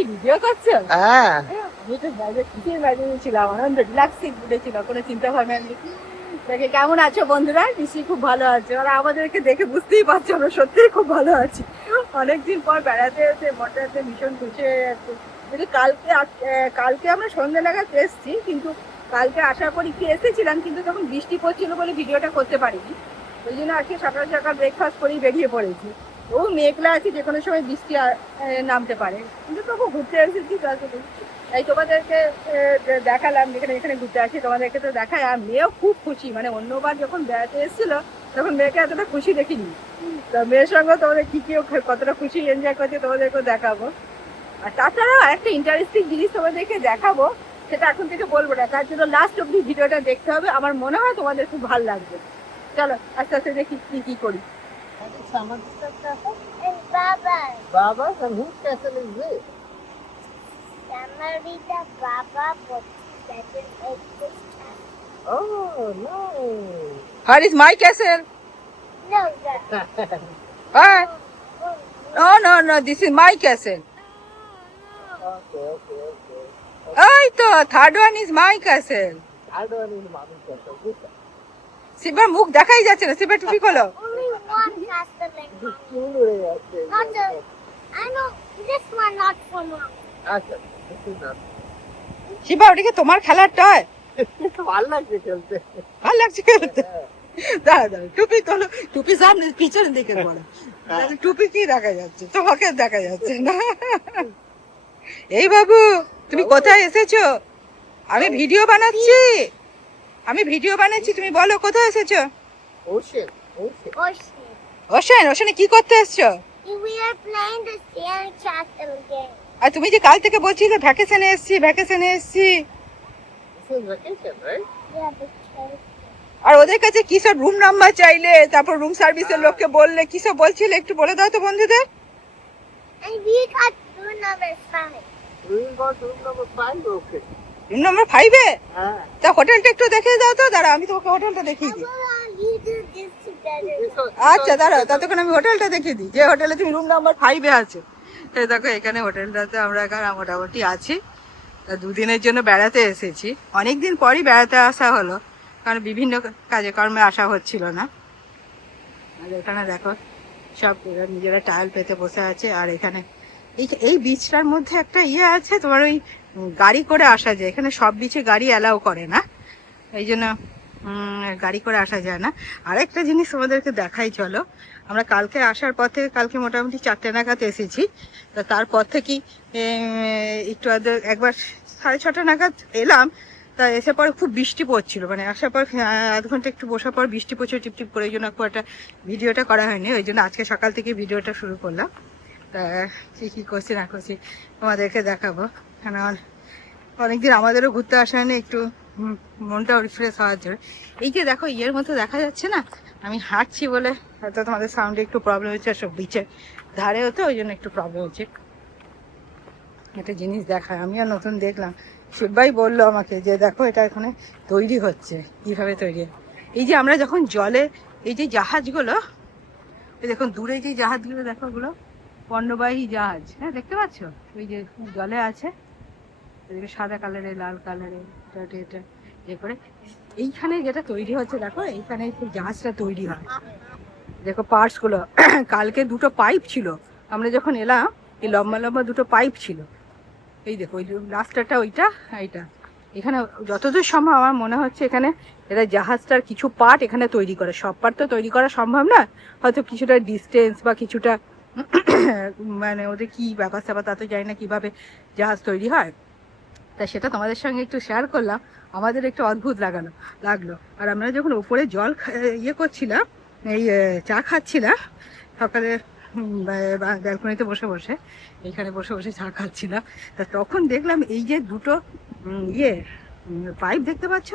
কি ভিডিও করছো? হ্যাঁ আমি তো বাইরে খুশির বাইরে ছিলাম, আনন্দ রিল্যাক্সিং মুডে ছিল, কোনো চিন্তা ভাবনা নেই। দেখে কেমন আছো বন্ধুরা? নিশ্চয়ই খুব ভালো আছে। আর আমাদেরকে দেখে বুঝতেই পারছো আমরা সত্যিই খুব ভালো আছি। অনেকদিন পর বেড়াতে এসে মনটাতে ভীষণ খুশি হয়ে যাচ্ছে। কিন্তু কালকে আমরা সন্ধ্যে নাগাদ এসেছি, কিন্তু কালকে আসার পর একটু এসেছিলাম, কিন্তু তখন বৃষ্টি পড়ছিল বলে ভিডিওটা করতে পারিনি। ওই জন্য আজকে সকাল সকাল ব্রেকফাস্ট করেই বেরিয়ে পড়েছি। ও মেঘলা আছে, যে কোনো সময় বৃষ্টি নামতে পারে, কিন্তু তবু ঘুরতে এসেছি। তাই তোমাদেরকে দেখালাম, যেখানে এখানে ঘুরতে আসি তোমাদেরকে তো দেখায়। আর মেয়েও খুব খুশি, মানে অন্যবার যখন বেড়াতে এসেছিল তখন মেয়েকে এতটা খুশি দেখিনি। তো মেয়ের সঙ্গে তোমাদের কি কি কতটা খুশি এনজয় করছে তোমাদেরকেও দেখাবো। আর তাছাড়াও একটা ইন্টারেস্টিং জিনিস তোমাদেরকে দেখাবো, সেটা এখন থেকে বলবো না, তার জন্য লাস্ট অব্দি ভিডিওটা দেখতে হবে। আমার মনে হয় তোমাদের খুব ভালো লাগবে। চলো আস্তে আস্তে দেখি কি কি করি। Baba's and whose castle is this? Samarita Baba Potato Castle. Oh no. Where is my castle? No, that. Where? No, this is my castle. Okay. এই তো third one is my castle. I don't need mommy castle. This one. শিবার মুখ দেখাই যাচ্ছে না, শিবার টুপি খোলো। Only one castle in This mommy. cool way of saying Not the. it. I know this one, not for mom. আচ্ছা, this is not. Shiba ওটা কি তোমার খেলার টয়? ভালো লাগছে খেলতে। ভালো লাগছে খেলতে? দাঁড়া টুপি তোলো, টুপি সামনে পিছনের দিকে করো। টুপি কি দেখা যাচ্ছে? তোমাকে দেখা যাচ্ছে না। এই বাবু, তুমি কোথায় এসেছো? আমি ভিডিও বানাচ্ছি, তুমি বলো কোথায় এসেছো? Ocean. Ocean. ওশানে কি করতে এসেছো? We are playing the sand castle game. আর তুমি যে কাল থেকে বলছিলে ভ্যাকেশনে এসেছি। This is vacation, right? Yeah, because. আর ওদের কাছে কি সব রুম নাম্বার চাইলে, তারপর রুম সার্ভিসের লোককে বললে, কি সব বলছিলে একটু বলে দাও তো বন্ধুদের। And we got room number 5. We got room number 5, okay. Room number 5-এ? হ্যাঁ। তা হোটেলটা একটু দেখিয়ে দাও তো। দাঁড়া আমি তোমাকে হোটেলটা দেখিয়ে দিই। You do this together. আচ্ছা দাঁড়াও, ততক্ষণ আমি হোটেলটা দেখিয়ে দিই, যে হোটেলে তুমি রুম নাম্বার 5-এ আছো। এই দেখো এখানে হোটেলটাতে আমরা এখানে মোটামুটি আছি। তা দুদিনের জন্য বেড়াতে এসেছি। অনেকদিন পরই বেড়াতে আসা হলো, কারণ বিভিন্ন কাজে কর্মে আসা হচ্ছিল না। আর এখানে দেখো সব নিজেরা টাইল পেতে বসে আছে। আর এখানে এই বিচটার মধ্যে একটা আছে, তোমার ওই গাড়ি করে আসা যায়। এখানে সব বিচে গাড়ি অ্যালাউ করে না, এই জন্য গাড়ি করে আসা যায় না। আরেকটা জিনিস তোমাদেরকে দেখাই, চলো। আমরা কালকে আসার পর থেকে, কালকে মোটামুটি 4টে নাগাদ এসেছি। তা তারপর থেকেই একটু একবার 6:30 নাগাদ এলাম। তা এসে পরে খুব বৃষ্টি পড়ছিল, মানে আসার পর আধ ঘন্টা একটু বসার পর বৃষ্টি পড়ছিল টিপটিপ করে, ওই জন্য খুব একটা ভিডিওটা করা হয়নি। ওই জন্য আজকে সকাল থেকে ভিডিওটা শুরু করলাম। তা কি করছি না করছি তোমাদেরকে দেখাবো। কারণ অনেকদিন আমাদেরও ঘুরতে আসা হয়নি, একটু মনটা রিফ্রেশ হওয়ার জন্য। এই যে দেখো ইয়ের মতো দেখা যাচ্ছে না, আমি হাঁটছি বলে হয়তো তোমাদের সাউন্ডে একটু প্রবলেম হচ্ছে। সব বিচের ধারে হতো, ওই জন্য একটু প্রবলেম হচ্ছে। একটা জিনিস দেখায়, আমিও নতুন দেখলাম। শিবভাই বললো আমাকে যে দেখো এটা এখানে তৈরি হচ্ছে, কিভাবে তৈরি। এই যে আমরা যখন জলে, এই যে জাহাজগুলো, এই দেখুন দূরে যে জাহাজগুলো দেখো, ওগুলো পণ্যবাহী জাহাজ। হ্যাঁ দেখতে পাচ্ছ, ওই যে জলে আছে, সাদা কালারের, লাল কালারের, এটা ইয়ে করে। এইখানে যেটা তৈরি হচ্ছে দেখো, এইখানে জাহাজটা তৈরি হয়। দেখো পার্টস গুলো। কালকে 2টো পাইপ ছিল, আমরা যখন এলাম এই লম্বা লম্বা 2টো পাইপ ছিল। এই দেখো ওই রাস্তাটা, ওইটা এইটা। এখানে যতদূর সম্ভব আমার মনে হচ্ছে এখানে এরা জাহাজটার কিছু পার্ট এখানে তৈরি করে। সব পার্ট তো তৈরি করা সম্ভব না, হয়তো কিছুটা ডিস্টেন্স বা কিছুটা মানে ওদের কি ব্যাপার স্যাপার তা তো জানি না কিভাবে জাহাজ তৈরি হয়। তা সেটা তোমাদের সঙ্গে একটু শেয়ার করলাম, আমাদের একটু অদ্ভুত লাগলো। আর আমরা যখন উপরে জল করছিলাম, এই চা খাচ্ছিলাম সকালে ব্যালকনিতে বসে এইখানে বসে চা খাচ্ছিলাম। তা তখন দেখলাম এই যে 2টো পাইপ দেখতে পাচ্ছ।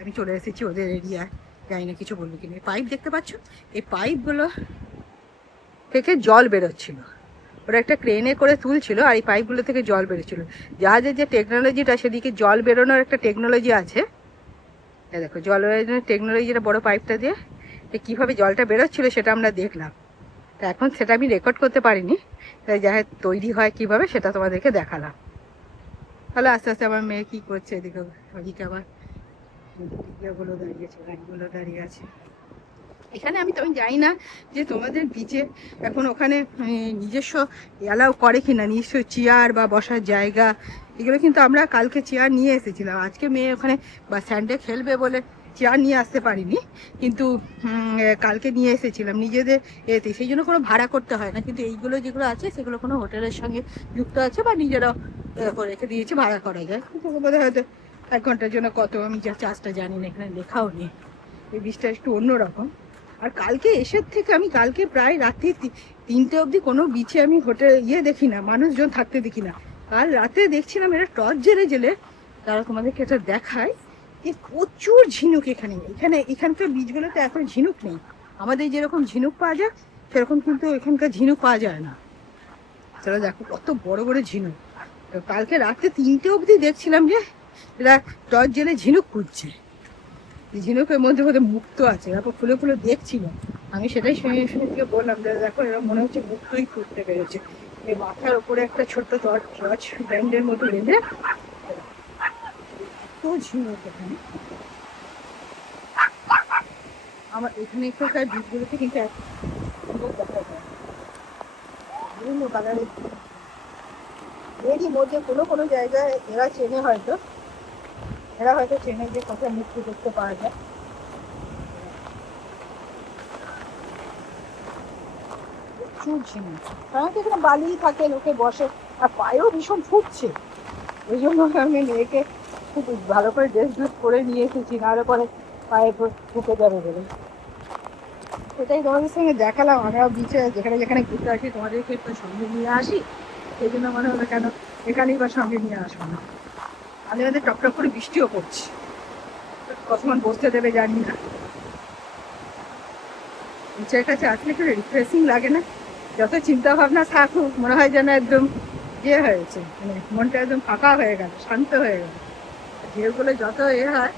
আমি চলে এসেছি ওদের এরিয়ায়, জানি না কিছু বলবো কিনা। পাইপ দেখতে পাচ্ছ, এই পাইপগুলো থেকে জল বেরোচ্ছিল। ওরা একটা ক্রেনে করে তুলছিল, আর এই পাইপগুলো থেকে জল বেরোচ্ছিল। জাহাজের যে টেকনোলজিটা, সেদিকে জল বেরোনোর একটা টেকনোলজি আছে। দেখো জল বেরোনোর টেকনোলজিটা বড় পাইপটা দিয়ে কিভাবে জলটা বেরোচ্ছিল সেটা আমরা দেখলাম। তো এখন সেটা আমি রেকর্ড করতে পারিনি, তাই যা তৈরি হয় কিভাবে সেটা তোমাদেরকে দেখালাম। তাহলে আস্তে আস্তে আমার মেয়ে কি করছে, এদিকে ওদিকে আবার ইয়েগুলো দাঁড়িয়েছে, গাড়িগুলো দাঁড়িয়ে আছে। এখানে আমি জানি না যে তোমাদের বিচে এখন ওখানে নিজস্ব অ্যালাউ করে কিনা, নিজস্ব চেয়ার বা বসার জায়গা, এগুলো কিন্তু আমরা কালকে চেয়ার নিয়ে এসেছিলাম। আজকে মেয়ে ওখানে বা স্যান্ডে খেলবে বলে চেয়ার নিয়ে আসতে পারিনি, কিন্তু কালকে নিয়ে এসেছিলাম নিজেদের এতে, সেই জন্য কোনো ভাড়া করতে হয় না। কিন্তু এইগুলো যেগুলো আছে সেগুলো কোনো হোটেলের সঙ্গে যুক্ত আছে বা নিজেরাও রেখে দিয়েছে, ভাড়া করা যায়। কিন্তু বোধহয় হয়তো 1 ঘন্টার জন্য কত, আমি যা চার্জটা জানি না, এখানে লেখাও নেই। এই বীজটা একটু অন্যরকম। আর কালকে এসের থেকে আমি কালকে প্রায় রাত্রি 3টে অবধি কোনো বিচে আমি হোটেল দেখি না, মানুষজন থাকতে দেখি না। কাল রাতে দেখছিলাম এরা টর্চ জেলে তারা তোমাদেরকে এটা দেখায় যে প্রচুর ঝিনুক এখানকার বীজগুলোতে এখন ঝিনুক নেই। আমাদের যেরকম ঝিনুক পাওয়া যায় সেরকম কিন্তু এখানকার ঝিনুক পাওয়া যায় না। তাহলে দেখো কত বড় বড় ঝিনুক। তো কালকে রাতে 3টে অবধি দেখছিলাম যে এরা টর্চ জেলে ঝিনুক খুঁজছে। ঝিনুকের মধ্যে মধ্যে মুক্ত আছে, তারপর ফুলে ফুলে দেখছিল। আমি সেটাই শুনে বললাম যে দেখো এরা মনে হচ্ছে মুক্তই খুঁজতে পেরেছে। এই মাথার উপরে একটা ছোট্ট টর্চ ব্যান্ডের মতো বেঁধে তো ঝিনুক এখানে। আমার এখানে এখানকার বীজগুলোতে কিন্তু দেখা যায় বিভিন্ন কালারের। এরই মধ্যে কোনো কোনো জায়গায় এরা চেনে হয়তো চেনে যে কোথায় মুক্তি করতে পাওয়া যায়। প্রচুর ঝিনুক, কারণ এখানে বালি থাকে, লোকে বসে, আর পায়েও ভীষণ ফুটছে। ওই জন্য আমি মেয়েকে খুব ভালো করে ড্রেস করে নিয়ে এসেছি, নাহলে পরে পায়ে ফুটে যাবে বলে। সেটাই তোমাদের সঙ্গে দেখালাম। আমরাও বিচে যেখানে যেখানে ঘুরতে আসি তোমাদেরকে একটু সঙ্গে নিয়ে আসি, সেই জন্য মনে হলো কেন এখানেই বা সঙ্গে নিয়ে আসবো না। আমাদের টপটপ করে বৃষ্টিও পড়ছে, কতক্ষণ বসতে দেবে জানি না। নিচের কাছে আসলে একটু রিফ্রেশিং লাগে না? যত চিন্তা ভাবনা থাকুক মনে হয় যেন একদম হয়েছে, মানে মনটা একদম ফাঁকা হয়ে গেল, শান্ত হয়ে গেল। ঢেউগুলো যত হয়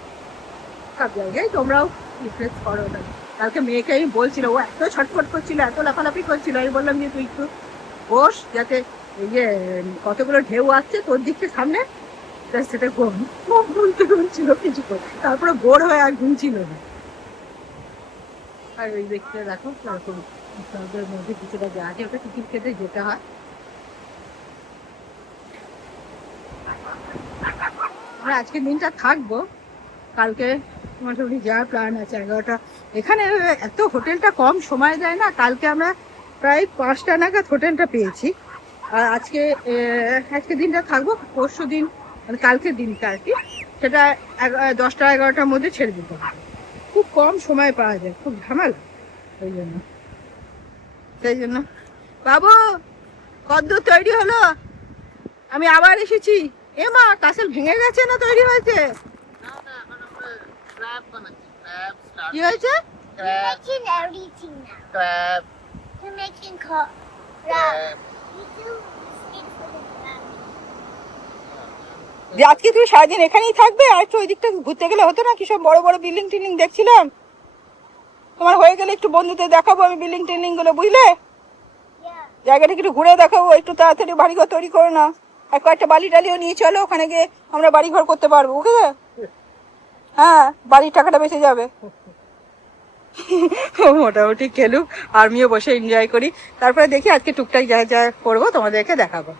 সব জায়গায় তোমরাও রিফ্রেশ করো না। কালকে মেয়েকে আমি বলছিল, ও এত ছটফট করছিল, এত লাফালাফি করছিল, আমি বললাম যে তুই একটু বস, যাতে কতগুলো ঢেউ আসছে তোর দিককে সামনে, সেটা ঘুমছিল কিছু করে, তারপরে বোর হয়ে আর ঘুমছিল না। আর ওই ব্যক্তিটা দেখো সেরকম মধ্যে কিছুটা যা আছে ওটা টিকিট কেটে যেতে হয়। আমরা আজকের দিনটা থাকবো, কালকে মোটামুটি যাওয়ার প্ল্যান আছে 11টা। এখানে এত হোটেলটা কম সময় দেয় না, কালকে আমরা প্রায় 5টা নাগাদ হোটেলটা পেয়েছি। আর আজকে দিনটা থাকবো, পরশু দিন মানে কালকের দিনটা আর কি, সেটা 10টা 11টার মধ্যে ছেড়ে দিতে হবে। খুব কম সময় পাওয়া যায়, খুব ঝামেলা। সেই জন্য বাবু কদ্দূর তৈরি হলো? আমি আবার এসেছি। এ মা, কাসেল ভেঙে গেছে না তৈরি হয়েছে? কি হয়েছে? We're making everything now. Crab. We're making crab. We do stick for the crab. যে আজকে তুমি সারাদিন এখানেই থাকবে, আর একটু ওই দিকটা ঘুরতে গেলে হতো না? কি সব বড় বড় বিল্ডিং টিল্ডিং দেখছিলাম। তোমার হয়ে গেলে একটু বন্ধুদের দেখাবো আমি বিল্ডিং টিল্ডিং গুলো, বুঝলে? জায়গাটা একটু ঘুরে দেখাবো, একটু তাড়াতাড়ি বাড়িঘর তৈরি করো না। আর কয়েকটা বালি টালিও নিয়ে চলো, ওখানে গিয়ে আমরা বাড়িঘর করতে পারবো। ওকে, হ্যাঁ, বাড়ির টাকাটা বেঁচে যাবে। মোটামুটি খেলুক, আমিও বসে এনজয় করি, তারপরে দেখি আজকে টুকটাক যা যা করবো তোমাদেরকে দেখাবো।